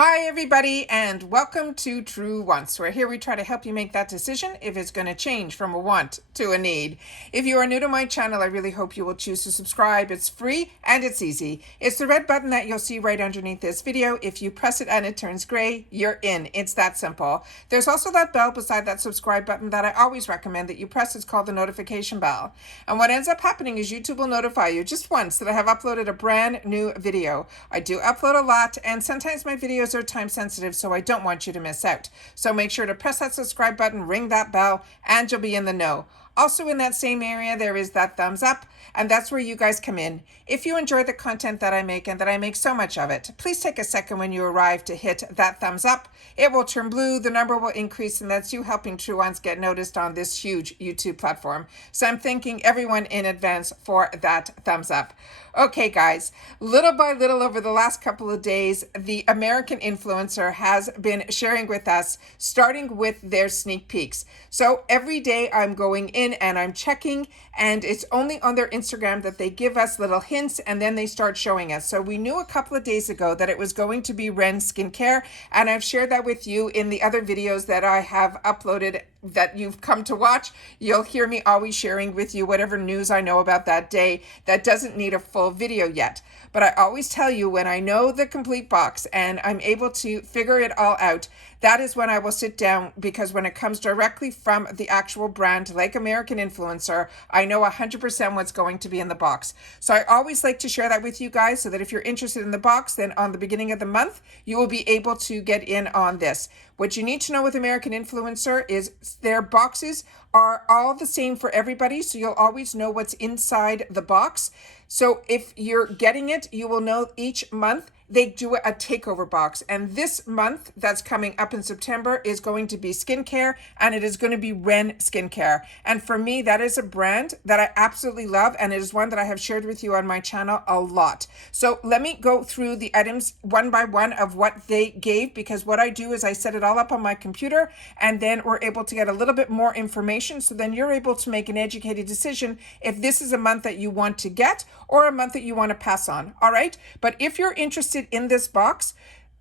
Hi everybody and welcome to True Wants, where here we try to help you make that decision if it's going to change from a want to a need. If you are new to my channel, I really hope you will choose to subscribe. It's free and it's easy. It's the red button that you'll see right underneath this video. If you press it and it turns gray, you're in. It's that simple. There's also that bell beside that subscribe button that I always recommend that you press. It's called the notification bell. And what ends up happening is YouTube will notify you just once that I have uploaded a brand new video. I do upload a lot, and sometimes my videos are time sensitive, so I don't want you to miss out. So make sure to press that subscribe button, ring that bell, and you'll be in the know. Also in that same area, there is that thumbs up, and that's where you guys come in. If you enjoy the content that I make, and that I make so much of it, please take a second when you arrive to hit that thumbs up. It will turn blue, the number will increase, and that's you helping True Ones get noticed on this huge YouTube platform. So I'm thanking everyone in advance for that thumbs up. Okay guys, little by little over the last couple of days, the American influencer has been sharing with us, starting with their sneak peeks. So every day I'm going in and I'm checking, and it's only on their Instagram that they give us little hints and then they start showing us. So we knew a couple of days ago that it was going to be Ren Skincare, and I've shared that with you in the other videos that I have uploaded that you've come to watch. You'll hear me always sharing with you whatever news I know about that day that doesn't need a full video yet. But I always tell you, when I know the complete box and I'm able to figure it all out, that is when I will sit down, because when it comes directly from the actual brand like American Influencer, I know 100% what's going to be in the box. So I always like to share that with you guys, so that if you're interested in the box, then on the beginning of the month, you will be able to get in on this. What you need to know with American Influencer is their boxes are all the same for everybody, so you'll always know what's inside the box. So if you're getting it, you will know each month they do a takeover box. And this month that's coming up in September is going to be skincare, and it is going to be Ren Skincare. And for me, that is a brand that I absolutely love, and it is one that I have shared with you on my channel a lot. So let me go through the items one by one of what they gave, because what I do is I set it all up on my computer, and then we're able to get a little bit more information, so then you're able to make an educated decision if this is a month that you want to get or a month that you want to pass on. All right, but if you're interested in this box,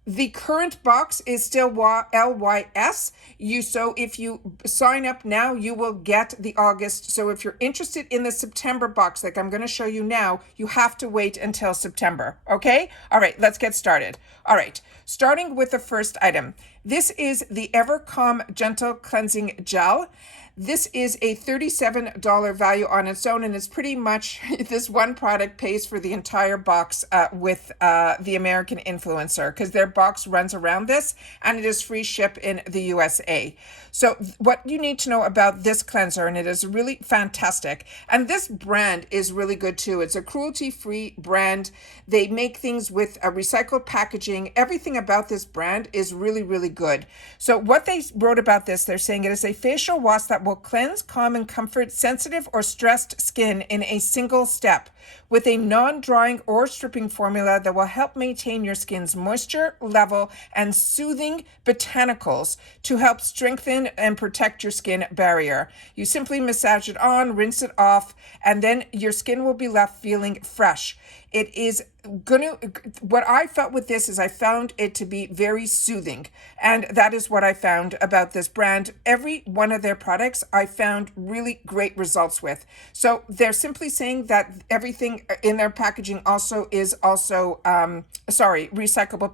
the current box is still LYS. So if you sign up now, you will get the August. So if you're interested in the September box, like I'm going to show you now, you have to wait until September. Okay? All right, let's get started. All right, starting with the first item. This is the Evercom Gentle Cleansing Gel. This is a $37 value on its own, and it's pretty much this one product pays for the entire box with the American Influencer, because their box runs around this, and it is free ship in the USA. So what you need to know about this cleanser, and it is really fantastic, and this brand is really good too. It's a cruelty-free brand. They make things with a recycled packaging. Everything about this brand is really, really good. So what they wrote about this, they're saying it is a facial wash that will cleanse, calm, and comfort sensitive or stressed skin in a single step, with a non-drying or stripping formula that will help maintain your skin's moisture level and soothing botanicals to help strengthen and protect your skin barrier. You simply massage it on, rinse it off, and then your skin will be left feeling fresh. It is what I felt with this is I found it to be very soothing, and that is what I found about this brand. Every one of their products I found really great results with. So they're simply saying that everything in their packaging also is recyclable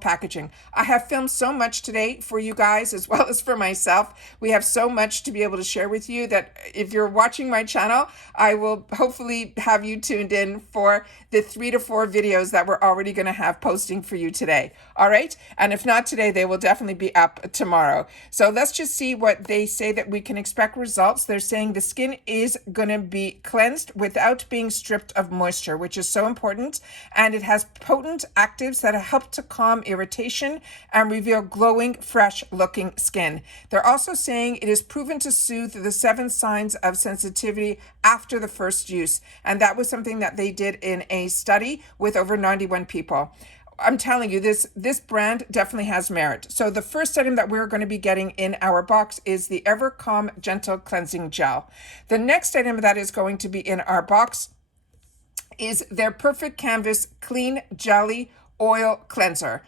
packaging. I have filmed so much today for you guys as well as for myself. We have so much to be able to share with you that if you're watching my channel, I will hopefully have you tuned in for the 3 to 4 videos that we're already going to have posting for you today. All right. And if not today, they will definitely be up tomorrow. So let's just see what they say that we can expect results. They're saying the skin is going to be cleansed without being stripped of moisture, which is so important. And it has potent actives that help to calm irritation and reveal glowing, fresh looking skin. They're also saying it is proven to soothe the 7 signs of sensitivity after the first use. And that was something that they did in a study with over 91 people. I'm telling you, this brand definitely has merit. So the first item that we're going to be getting in our box is the Evercom Gentle Cleansing Gel. The next item that is going to be in our box is their Perfect Canvas Clean Jelly Oil Cleanser.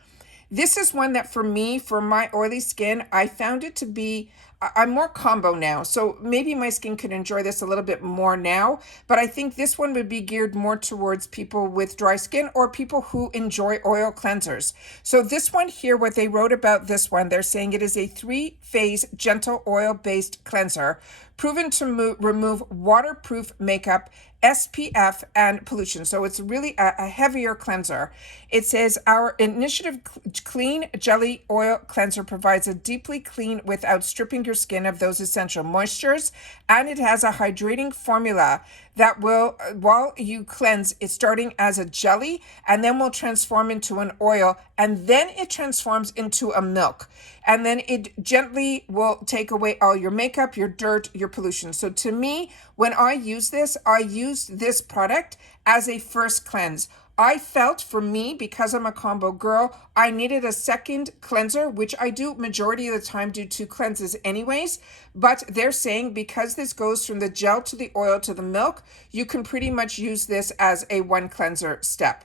This is one that for me, for my oily skin, I found it to be, I'm more combo now. So maybe my skin could enjoy this a little bit more now, but I think this one would be geared more towards people with dry skin or people who enjoy oil cleansers. So this one here, what they wrote about this one, they're saying it is a 3-phase gentle oil-based cleanser proven to remove waterproof makeup, SPF, and pollution. So it's really a heavier cleanser. It says our initiative clean jelly oil cleanser provides a deeply clean without stripping your skin of those essential moistures, and it has a hydrating formula that will, while you cleanse, it's starting as a jelly and then will transform into an oil, and then it transforms into a milk, and then it gently will take away all your makeup, your dirt, your pollution. So to me, when I use this, I used this product as a first cleanse. I felt for me, because I'm a combo girl, I needed a second cleanser, which I do majority of the time do 2 cleanses anyways. But they're saying because this goes from the gel to the oil to the milk, you can pretty much use this as a 1 cleanser step.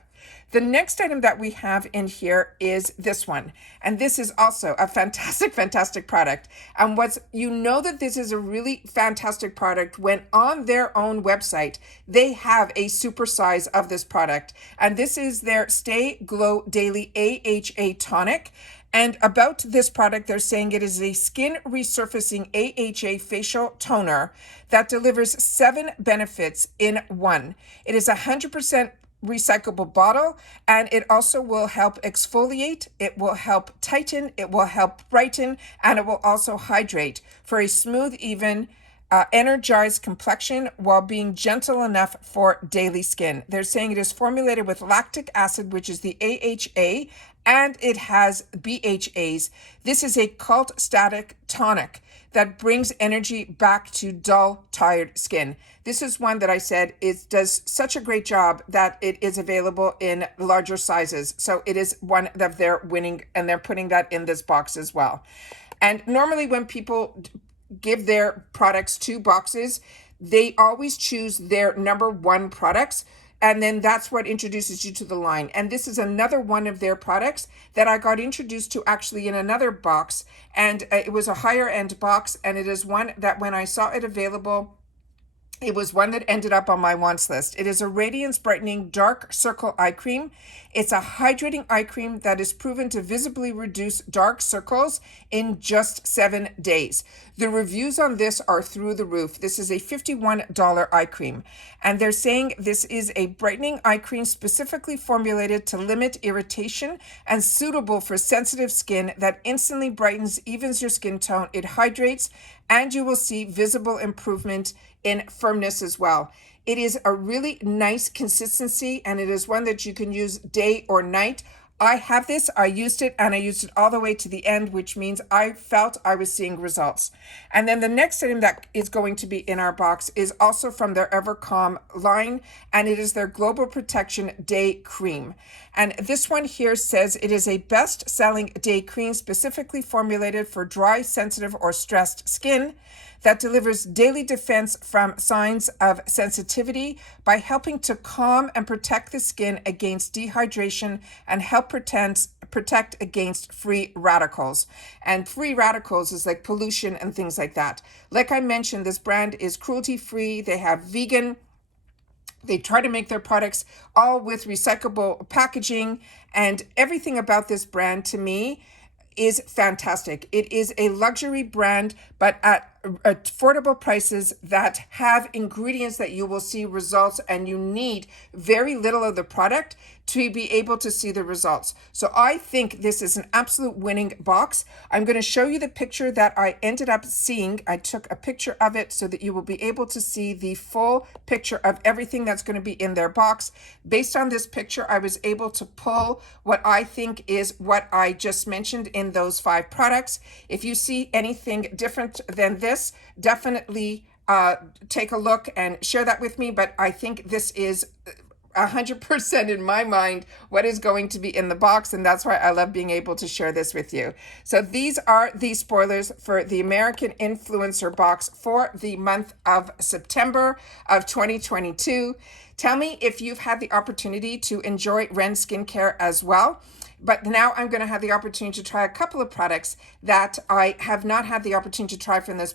The next item that we have in here is this one. And this is also a fantastic, fantastic product. And you know that this is a really fantastic product when on their own website, they have a super size of this product. And this is their Stay Glow Daily AHA Tonic. And about this product, they're saying it is a skin resurfacing AHA facial toner that delivers 7 benefits in one. It is 100% recyclable bottle, and it also will help exfoliate, it will help tighten, it will help brighten, and it will also hydrate for a smooth, even, energized complexion while being gentle enough for daily skin. They're saying it is formulated with lactic acid, which is the AHA, and it has BHAs. This is a cult static tonic that brings energy back to dull, tired skin. This is one that I said does such a great job that it is available in larger sizes. So it is one that they're winning, and they're putting that in this box as well. And normally when people give their products 2 boxes, they always choose their number 1 products, and then that's what introduces you to the line. And this is another one of their products that I got introduced to actually in another box, and it was a higher end box, and it is one that when I saw it available, it was one that ended up on my wants list. It is a Radiance Brightening Dark Circle Eye Cream. It's a hydrating eye cream that is proven to visibly reduce dark circles in just 7 days. The reviews on this are through the roof. This is a $51 eye cream. And they're saying this is a brightening eye cream specifically formulated to limit irritation and suitable for sensitive skin that instantly brightens, evens your skin tone. It hydrates, and you will see visible improvement in firmness as well. It is a really nice consistency, and it is one that you can use day or night. I have this, I used it, and I used it all the way to the end, which means I felt I was seeing results. And then the next item that is going to be in our box is also from their Evercom line, and it is their Global Protection Day Cream. And this one here says it is a best-selling day cream specifically formulated for dry, sensitive, or stressed skin that delivers daily defense from signs of sensitivity by helping to calm and protect the skin against dehydration and help protect against free radicals. And free radicals is like pollution and things like that. Like I mentioned, this brand is cruelty-free. They have vegan. They try to make their products all with recyclable packaging, and everything about this brand to me is fantastic. It is a luxury brand, but at affordable prices that have ingredients that you will see results, and you need very little of the product to be able to see the results. So I think this is an absolute winning box. I'm going to show you the picture that I ended up seeing. I took a picture of it so that you will be able to see the full picture of everything that's going to be in their box. Based on this picture, I was able to pull what I think is what I just mentioned in those 5 products. If you see anything different than this, definitely take a look and share that with me. But I think this is 100% in my mind what is going to be in the box, and that's why I love being able to share this with you. So these are the spoilers for the American Influencer box for the month of September of 2022. Tell me if you've had the opportunity to enjoy Ren Skincare as well. But now I'm going to have the opportunity to try a couple of products that I have not had the opportunity to try from this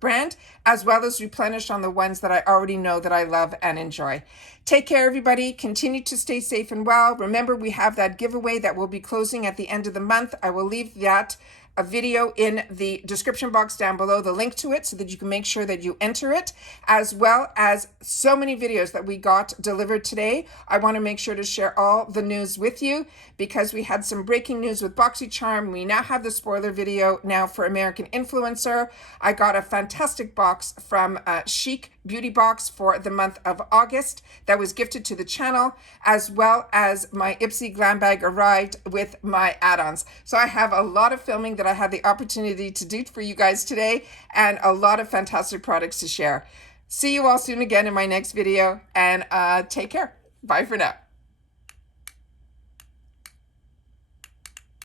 brand, as well as replenish on the ones that I already know that I love and enjoy. Take care, everybody. Continue to stay safe and well. Remember, we have that giveaway that will be closing at the end of the month. I will leave that a video in the description box down below, the link to it, so that you can make sure that you enter it, as well as so many videos that we got delivered today. I want to make sure to share all the news with you because we had some breaking news with BoxyCharm. We now have the spoiler video now for American Influencer. I got a fantastic box from Chic Beauty Box for the month of August that was gifted to the channel, as well as my Ipsy Glam Bag arrived with my add-ons. So I have a lot of filming that I had the opportunity to do for you guys today, and a lot of fantastic products to share. See you all soon again in my next video, and take care. Bye for now.